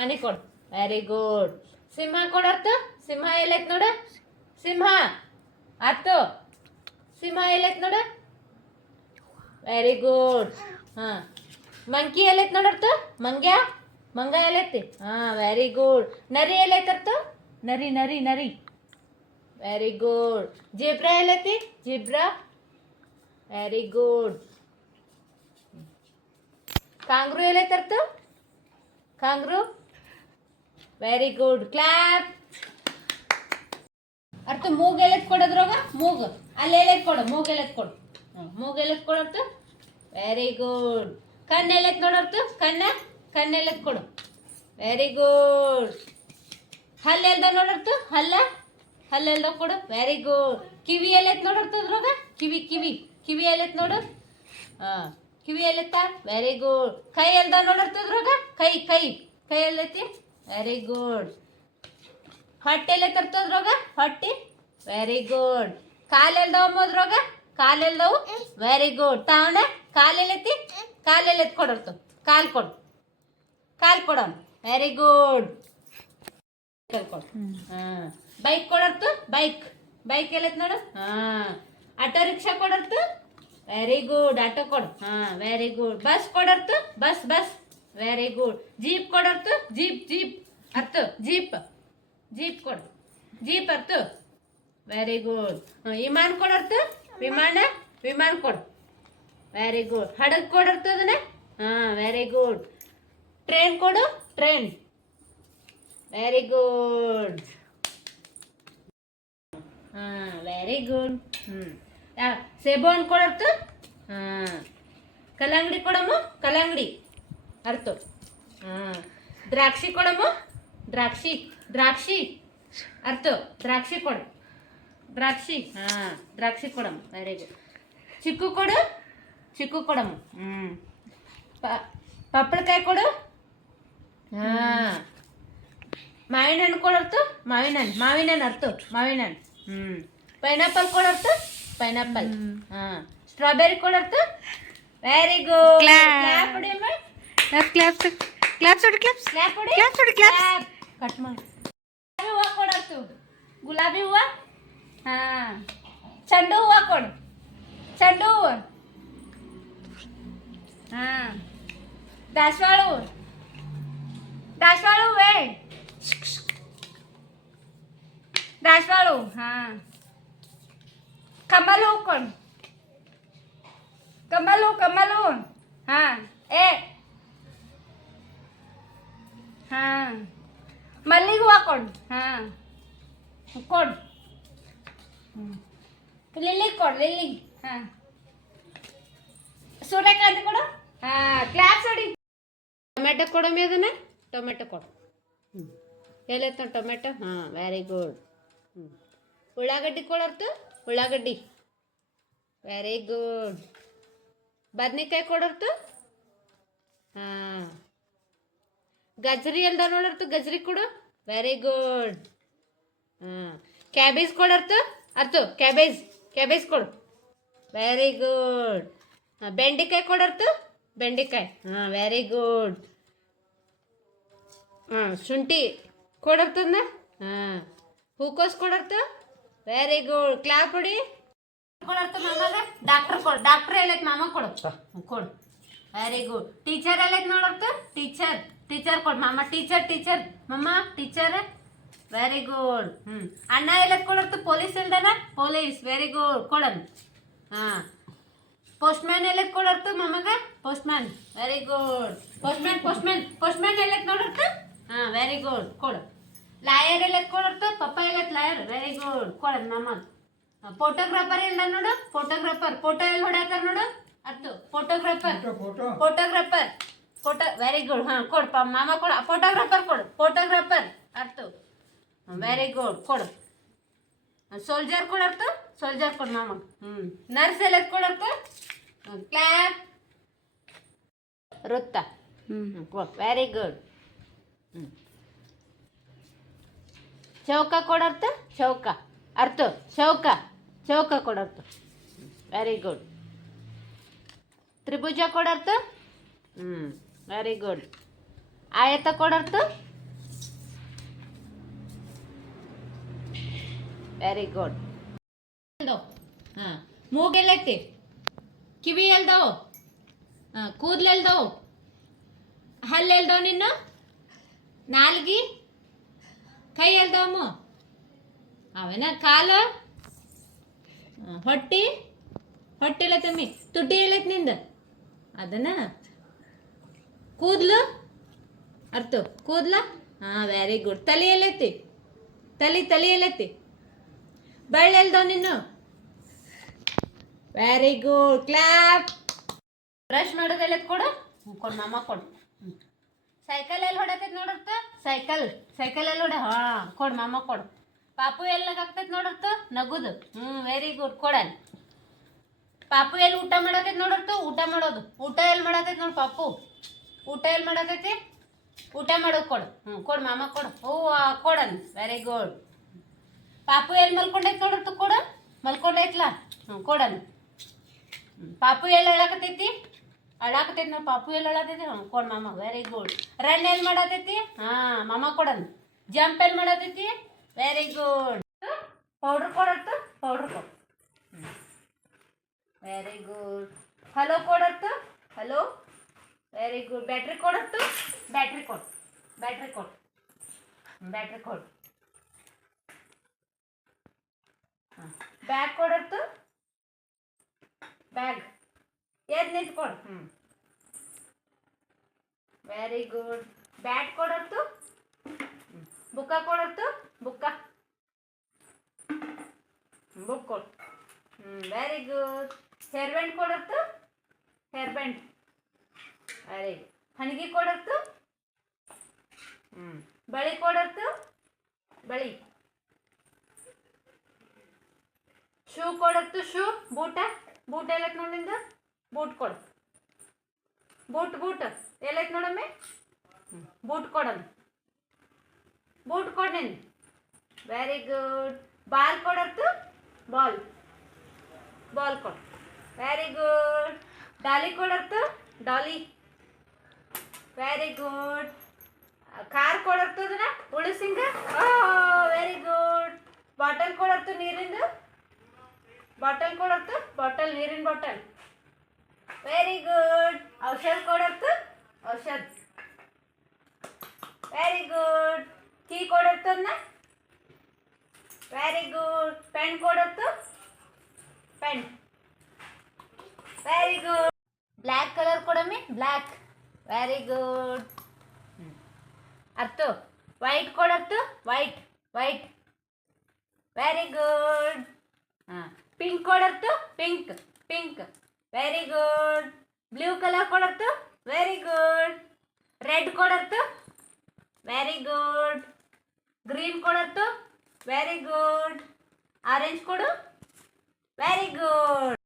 ಆನೆ ಕೊಡು. Very good. ಸಿಂಹ ಕೊಡರ್ತ. ಸಿಂಹ ಎಲ್ಲೈತ್ ನೋಡು. ಸಿಂಹ ಆತು. ಸಿಂಹ ಎಲ್ಲೈತ್ ನೋಡು. Very good. ಹಾ ಮಂಕಿ ಎಲ್ಲೈತ್ ನೋಡರ್ತ. ಮಂಗ್ಯ ಮಂಗ ಎಲ್ಲೈತಿ. ಹಾ ವೆರಿ ಗುಡ್. ನರಿ ಎಲ್ಲೈತರ್ತ. ನರಿ ನರಿ ನರಿ. Very good. ಜಿಬ್ರಾ ಎಲ್ಲೈತಿ. ಜಿಬ್ರಾ. Very good. ಕಾಂಗ್ರೂ ಎಲ್ಲೈತರ್ತ. ಕಾಂಗ್ರೂ. Very good. ಕ್ಲಾಪ್. ಅರ್ಥ ಮೂಗ್ ಎಲ್ಲೈತ್ ಕೊಡೋದ್ರಾಗ. ಮೂಗ್ ಅಲ್ಲಿ ಎಲ್ಲೈತ್ ಕೊಡು. ಮೂಗ್ ಎಲ್ಲೈತ್ ಕೊಡು. ಮೂಗ್ ಎಲ್ಲೈತ್ ಕೊಡರ್ತ. Very good. ಕಣ್ಣು ಎಲ್ಲೈತ್ ನೋಡರ್ತು. ಕಣ್ಣು ಎಲ್ಲೈತ್ ಕೊಡು. Very good. ಹಲ್ಲು ಎಲ್ದ ನೋಡರ್ತು. ಹಲ್ಲೆಲ್ದ ಕೊಡು. Very good. ಕಿವಿ ಎಲ್ಲೈತ್ ನೋಡರ್ತು ಅದ್ರಾಗ. ಕಿವಿ ಎಲ್ಲೈತ್ ನೋಡು. ಕಿವಿ ಎಲ್ಲೈತ. Very good. ಕೈ ಎಲ್ದ ನೋಡರ್ತು ಅದ್ರಾಗ. ಕೈ ಎಲ್ಲೈತಿ. Very good. ಹೊಟ್ಟೆ ಎಲ್ಲೈತರ್ತ ಅದ್ರಾಗ. ಹೊಟ್ಟಿ. Very good. ಕಾಲೆಲ್ದವ ಅದ್ರಾಗ. ಕಾಲೆಲ್ದವು. Very good. ತಾವಣ ಕಾಲೆಲ್ಲೈತಿ. ಕಾಲೆಲ್ಲೈತ್ ಕೊಡರ್ತು. ಕಾಲ್ ಕೊಡು. Very good. ಬೈಕ್ ಕೊಡರ್ತು. ಬೈಕ್ ಎಲ್ಲೈತ್ ನೋಡು. ಆಟೋ ರಿಕ್ಷಾ ಕೊಡರ್ತು. Very good. ಆಟೋ ಕೊಡು. Very good. ಬಸ್ ಕೊಡರ್ತು. Bus very good. ಜೀಪ್ ಕೊಡರ್ತು. ಜೀಪ್ ಅರ್ತು. ಜೀಪ್ ಕೊಡು. ಜೀಪ್ ಅರ್ತು. Very good. ವಿಮಾನ ಕೊಡರ್ತು. ವಿಮಾನ ಕೊಡು. Very good. ಹಡಗ್ ಕೊಡರ್ತು ಅದನ್ನ. Very good. ಟ್ರೈನ್ ಕೊಡು. Train. Very good. Very good. ಸೇಬು ಹಣ್ಣು ಕೊಡರ್ತು. ಕಲ್ಲಂಗಡಿ ಕೊಡಮ್ಮ. ಕಲ್ಲಂಗಡಿ ಅರ್ತು. ದ್ರಾಕ್ಷಿ ಕೊಡಮ್ಮ. ದ್ರಾಕ್ಷಿ ಅರ್ತು. ದ್ರಾಕ್ಷಿ ಕೊಡು. ದ್ರಾಕ್ಷಿ ಕೊಡಮ್ಮ. Very good. ಚಿಕ್ಕು ಕೊಡಮ್ಮ. ಪಪ್ಪಳಕಾಯಿ ಕೊಡು. ಮಾವಿನ ಹಣ್ಣು ಕೊಡರ್ತು. ಮಾವಿನ ಹಣ್ಣು ಅರ್ತು. ಮಾವಿನ ಹಣ್ಣು. ಪೈನಾಪಲ್ ಕೊಡರ್ತು. ಪೈನಾಪಲ್. ಸ್ಟ್ರಾಬೆರಿ ಕೊಡರ್ತು. Very good. ಕ್ಲಾಪ್ ಹೊಡಿಯಮ್ಮ. ಕಟ್ ಮಾಡಿ. ಹೂವ ಕೊಡರ್ತು. ಗುಲಾಬಿ ಹೂವ. ಚೆಂಡು ಹೂವ ಕೊಡು. ಚೆಂಡು ಹೂವು. ದಾಸವಾಳ ಹೂವೇ. ದಾಸವಾಳ ಹೂವು. ಕಮಲ್ ಹೂವು ಕೊಡು. ಕಮಲ್ ಹೂವು. ಮಲ್ಲಿಗೆ ಹೂವು ಕೊಡು. ಕೊಡು. ಲಿಲ್ಲಿ ಕೊಡು. ಲಿಲ್ಲಿ. ಸೂರ್ಯಕಾಂತಿ ಕೊಡು. ಕ್ಲಾಪ್ಸ್ ಹೊಡಿ. ಟೊಮೆಟೊ ಕೊಡಮ್ಮಿ ಅದನ್ನ. ಟೊಮೆಟೊ ಕೊಡು. ಎಲ್ಲೈತ ಟೊಮೆಟೊ. Very good. ಉಳ್ಳಾಗಡ್ಡಿ ಕೊಡರ್ತು. ಉಳ್ಳಾಗಡ್ಡಿ. Very good. ಬದ್ನಿಕಾಯಿ ಕೊಡರ್ತು. ಗಜ್ರಿ ಎಲ್ದ ನೋಡರ್ತು. ಗಜ್ರಿ ಕೊಡು. Very good. ಕ್ಯಾಬೇಜ್ ಕೊಡರ್ತು. ಅರ್ತು. ಕ್ಯಾಬೇಜ್ ಕೊಡು. Very good. ಬೆಂಡೆಕಾಯಿ ಕೊಡರ್ತು. ಬೆಂಡೆಕಾಯಿ. Very good. ಶುಂಠಿ ಕೊಡರ್ತದ. ಹೂಕೋಸ್ ಕೊಡರ್ತು. Very good. ಕ್ಲಾಪ್ ಹೊಡಿ. ಕೊಡರ್ತು ಮಾಮಾಗ. ಡಾಕ್ಟರ್ ಎಲ್ಲೈತ್ ಮಾಮ ಕೊಡು. Very good. ಟೀಚರ್ ಎಲ್ಲೈತ್ ನೋಡರ್ತು. ಟೀಚರ್ ಕೊಡು. ಮಾಮ ಟೀಚರ್ ಮಮ್ಮ ಟೀಚರ್. Very good. ಅಣ್ಣ ಎಲ್ಲೈತ್ ಕೊಡರ್ತು. ಪೊಲೀಸ್ ಎಲ್ದಾನ. ಪೊಲೀಸ್. Very good. ಕೊಡನ್. ಪೋಸ್ಟ್ಮ್ಯಾನ್ ಎಲ್ಲೈತ್ ಕೊಡರ್ತು ಮಮ್ಮಗ. ಪೋಸ್ಟ್ಮ್ಯಾನ್. Very good. ಪೋಸ್ಟ್ಮ್ಯಾನ್ ಎಲ್ಲೈತ್ ನೋಡರ್ತು. Very good. ಕೊಡು. ಲಾಯರ್ ಎಲ್ಲೈತ್ ಕೊಡರ್ತು. ಪಪ್ಪ ಎಲ್ಲೈತ್ ಲಾಯರ್. Very good. ಕೊಡನ್ ಮಮ್ಮಗ. ಫೋಟೋಗ್ರಾಫರ್ ಎಲ್ಲ ನೋಡು. ಫೋಟೋ ಎಲ್ಲಿ ಹೊಡ್ಯಾತಾರ ನೋಡು. ಅರ್ತು. ಫೋಟೋಗ್ರಾಫರ್. Very good. ಕೊಡಪ್ಪ ಮಾಮ ಕೊಡು. ಫೋಟೋಗ್ರಾಫರ್ ಅರ್ತು. Very good. ಕೊಡು. ಸೋಲ್ಜರ್ ಕೊಡರ್ತು. ಸೋಲ್ಜರ್ ಕೊಡು ಮಾಮ. ನರ್ಸ್ ಎಲ್ಲ ಕೊಡರ್ತು. ಕ್ಲಾಪ್. ವೃತ್ತ. Very good. ಚೌಕ ಕೊಡರ್ತು. ಚೌಕ ಅರ್ತು. ಚೌಕ ಕೊಡರ್ತು. Very good. ತ್ರಿಭುಜ ಕೊಡರ್ತು. Very good. ಆಯತ ಕೊಡರ್ತು. Very good. ಹಾಂ, ಮೂಗೆಲ್ಲೈತಿ, ಕಿವಿ ಎಲ್ದವು, ಹಾಂ, ಕೂದಲೆಲ್ದವು, ಹಲ್ಲೆಲ್ದವು, ನಿನ್ನ ನಾಲ್ಗಿ, ಕೈ ಎಲ್ದವಮ್ಮ ಅವೇನ, ಕಾಲ, ಹೊಟ್ಟಿ, ಹೊಟ್ಟಿಲ್ಲ ತಮ್ಮಿ, ತುಟಿ ಎಲ್ಲೈತಿ ನಿಂದ ಅದನ್ನ, ಕೂದಲು ಅರ್ತು ಕೂದಲ, ಹಾಂ ವೆರಿ ಗುಡ್. ತಲೆ ಎಲ್ಲೈತಿ, ತಲೆ ಎಲ್ಲೈತಿ, ಬಳ್ಳಿ ಎಲ್ದವ್ ನಿನ್ನು, ವೆರಿ ಗುಡ್, ಕ್ಲಾಪ್. ಬ್ರಷ್ ಮಾಡೋದೆಲ್ಲ ಕೊಡು, ಕೊಡು ಮಾಮ ಕೊಡು. ಸೈಕಲ್ ಎಲ್ಲಿ ಹೊಡತೈತಿ ನೋಡತ್ತ, ಸೈಕಲ್ ಎಲ್ಲಿ ಹೊಡ, ಹಾಂ ಕೊಡು ಮಾಮ ಕೊಡು. ಪಾಪು ಎಲ್ಲಿ ಆಗ್ತೈತಿ ನೋಡತ್ತ, ನಗುದು, ವೆರಿ ಗುಡ್, ಕೊಡಲ್. ಪಾಪು ಎಲ್ಲಿ ಊಟ ಮಾಡತೈತಿ ನೋಡತ್ತ, ಊಟ ಮಾಡೋದು, ಊಟ ಎಲ್ಲಿ ಮಾಡತೈತಿ ನೋಡು ಪಾಪು, ಊಟ ಎಲ್ಲಿ ಮಾಡತೈತಿ, ಊಟ ಮಾಡೋದು ಕೊಡು, ಕೊಡು ಮಾಮ ಕೊಡು. ಕೊಡನ್, ವೆರಿ ಗುಡ್. ಪಾಪು ಎಲ್ಲಿ ಮಲ್ಕೊಂಡೈತಿ ನೋಡತ್ತ, ಕೊಡು, ಮಲ್ಕೊಂಡೈತ್ಲ, ಕೊಡನ್. ಪಾಪು ಎಲ್ಲಿ ಅಳಾಕತೈತಿ ನೋಡಿ, ಪಾಪು ಎಲ್ಲಿ ಅಳತೈತಿ, ಕೊಡು ಮಾಮ, ವೆರಿ ಗುಡ್. ರನ್ ಎಲ್ಲಿ ಮಾಡತೈತಿ, ಹಾಂ ಮಾಮ ಕೊಡನ್. ಜಂಪ್ ಎಲ್ಲಿ ಮಾಡತೈತಿ, ವೆರಿ ಗುಡ್. ಪೌಡ್ರ್ ಕೊಡತ್ತ, ಪೌಡ್ರ್ ಕೊಡು, ವೆರಿ ಗುಡ್. ಹಲೋ ಕೊಡತ್ತ, ಹಲೋ, ವೆರಿ ಗುಡ್. ಬ್ಯಾಟ್ರಿ ಕೊಡತ್ತು, ಬ್ಯಾಟ್ರಿ ಕೊಡು, ಬ್ಯಾಟ್ರಿ ಕೊಡು, ಬ್ಯಾಟ್ರಿ ಕೊಡು. ಹಾಂ, ಬ್ಯಾಗ್ ಕೊಡತ್ತು, ಬ್ಯಾಗ್ ಎದ್ದು ನಿಂತ್ಕೊಡು, ವೆರಿ ಗುಡ್. ಬ್ಯಾಟ್ ಕೊಡತ್ತು, ಬುಕ್ಕ ಕೊಡತ್ತು, ಬುಕ್ ಕೊಡು, ವೆರಿ ಗುಡ್. ಹೇರ್ ಬ್ಯಾಂಡ್ ಕೊಡತ್ತು, ಹೇರ್ ಬ್ಯಾಂಡ್, ವೆರಿ ಗುಡ್. ಹಣಿಗೆ ಕೊಡತ್ತು, ಬಳಿ ಕೊಡತ್ತು, ಬಳಿ. ಶೂ ಕೊಡತ್ತು, ಶೂ, ಬೂಟ್ ಎಲ್ಲೈತೆ ನೋಡಿಂದ, ಬೂಟ್ ಕೊಡು, ಬೂಟ್ ಎಲ್ಲೈತೆ ನೋಡಮ್ಮೆ, ಬೂಟ್ ಕೊಡೋಣ, ಬೂಟ್ ಕೊಡು ನೀನು, ವೆರಿ ಗುಡ್. ಬಾಲ್ ಕೊಡತ್ತು, ಬಾಲ್ ಕೊಡು, ವೆರಿ ಗುಡ್. ಡಾಲಿ ಕೊಡತ್ತು, ಡಾಲಿ, ವೆರಿ ಗುಡ್. ಕಾರ್ ಕೊಡತ್ತು, ಅದನ್ನ ಉಳಿಸಿಂಗ, ವೆರಿ ಗುಡ್. ಬಾಟಲ್ ಕೊಡತ್ತು, ನೀರಿಂದು ಬಾಟಲ್ ಕೊಡತ್ತು, ನೀರಿನ ಬಾಟಲ್, ವೆರಿ ಗುಡ್. ಔಷಧ ಕೊಡತ್ತು, ಔಷಧ, ವೆರಿ ಗುಡ್. ಕೀ ಕೊಡತ್ತು, ಅದನ್ನ, ವೆರಿ ಗುಡ್. ಪೆನ್ ಕೊಡತ್ತು, pen, very good. Black colour ಕೊಡಮ್ಮಿ, ಬ್ಲ್ಯಾಕ್, ವೆರಿ ಗುಡ್. ಅರ್ತು. ವೈಟ್ ಕೊಡತ್ತು, ವೈಟ್, ವೆರಿ ಗುಡ್. ಹಾಂ, ಪಿಂಕ್ ಕೊಡತ್ತು, pink, very good. Blue colour ಕೊಡತ್ತು, ವೆರಿ ಗುಡ್. ರೆಡ್ ಕೊಡತ್ತು, ವೆರಿ ಗುಡ್. ಗ್ರೀನ್ ಕೊಡತ್ತು, ವೆರಿ ಗುಡ್. ಆರೆಂಜ್ ಕೊಡು, ವೆರಿ ಗುಡ್.